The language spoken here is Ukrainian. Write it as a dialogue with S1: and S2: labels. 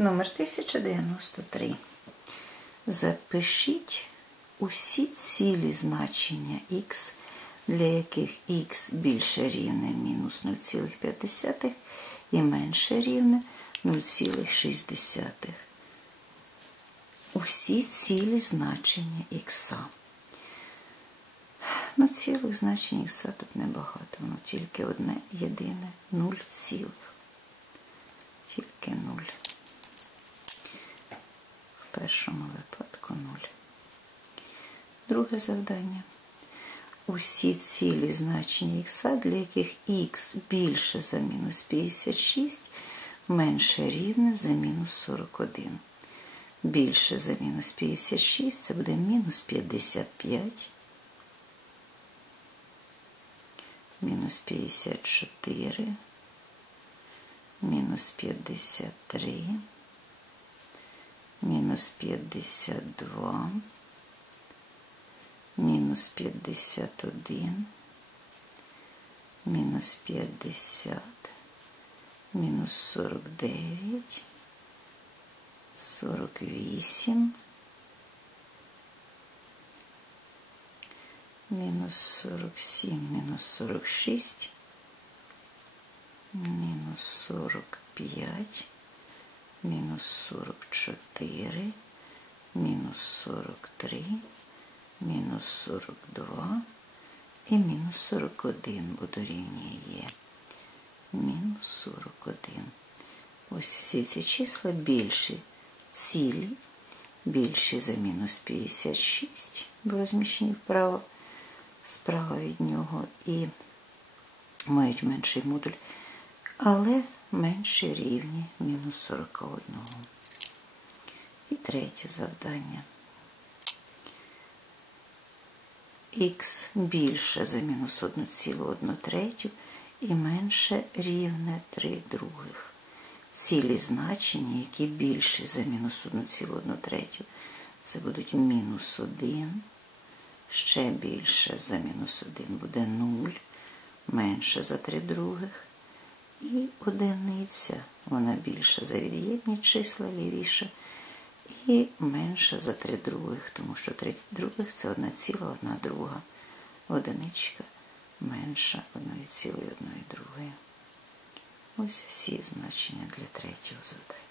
S1: Номер 1093. Запишіть усі цілі значення х, для яких х більше рівне мінус 0,5 і менше рівне 0,6. Усі цілі значення х. Ну, цілих значень х тут небагато, воно тільки одне єдине 0 цілих. Тільки 0 в першому випадку 0. Друге завдання. Усі цілі значення х, для яких х більше за мінус 56, менше рівне за мінус 41. Більше за мінус 56 це буде мінус 55, мінус 54, мінус 53 мінус 52, мінус 51, мінус 50, мінус 49, 48, мінус 47, мінус 46, мінус 45, мінус 44, мінус 43, мінус 42 і мінус 41 буду рівня є. Мінус 41. Ось всі ці числа більші цілі, більші за мінус 56, бо розміщені вправо, справа від нього і мають менший модуль. Але менше рівні мінус 41. І третє завдання. Х більше за мінус 1,1 третю і менше рівне 3 других. Цілі значення, які більші за мінус 1,1 третю, це будуть мінус 1, ще більше за мінус 1 буде 0, менше за 3 других. І одиниця, вона більша за від'єдні числа лівіше, і менша за 3 других, тому що 3 других це 1 ціла, 1 друга. Одиничка менша одної цілої одної другої. Ось всі значення для третього завдання.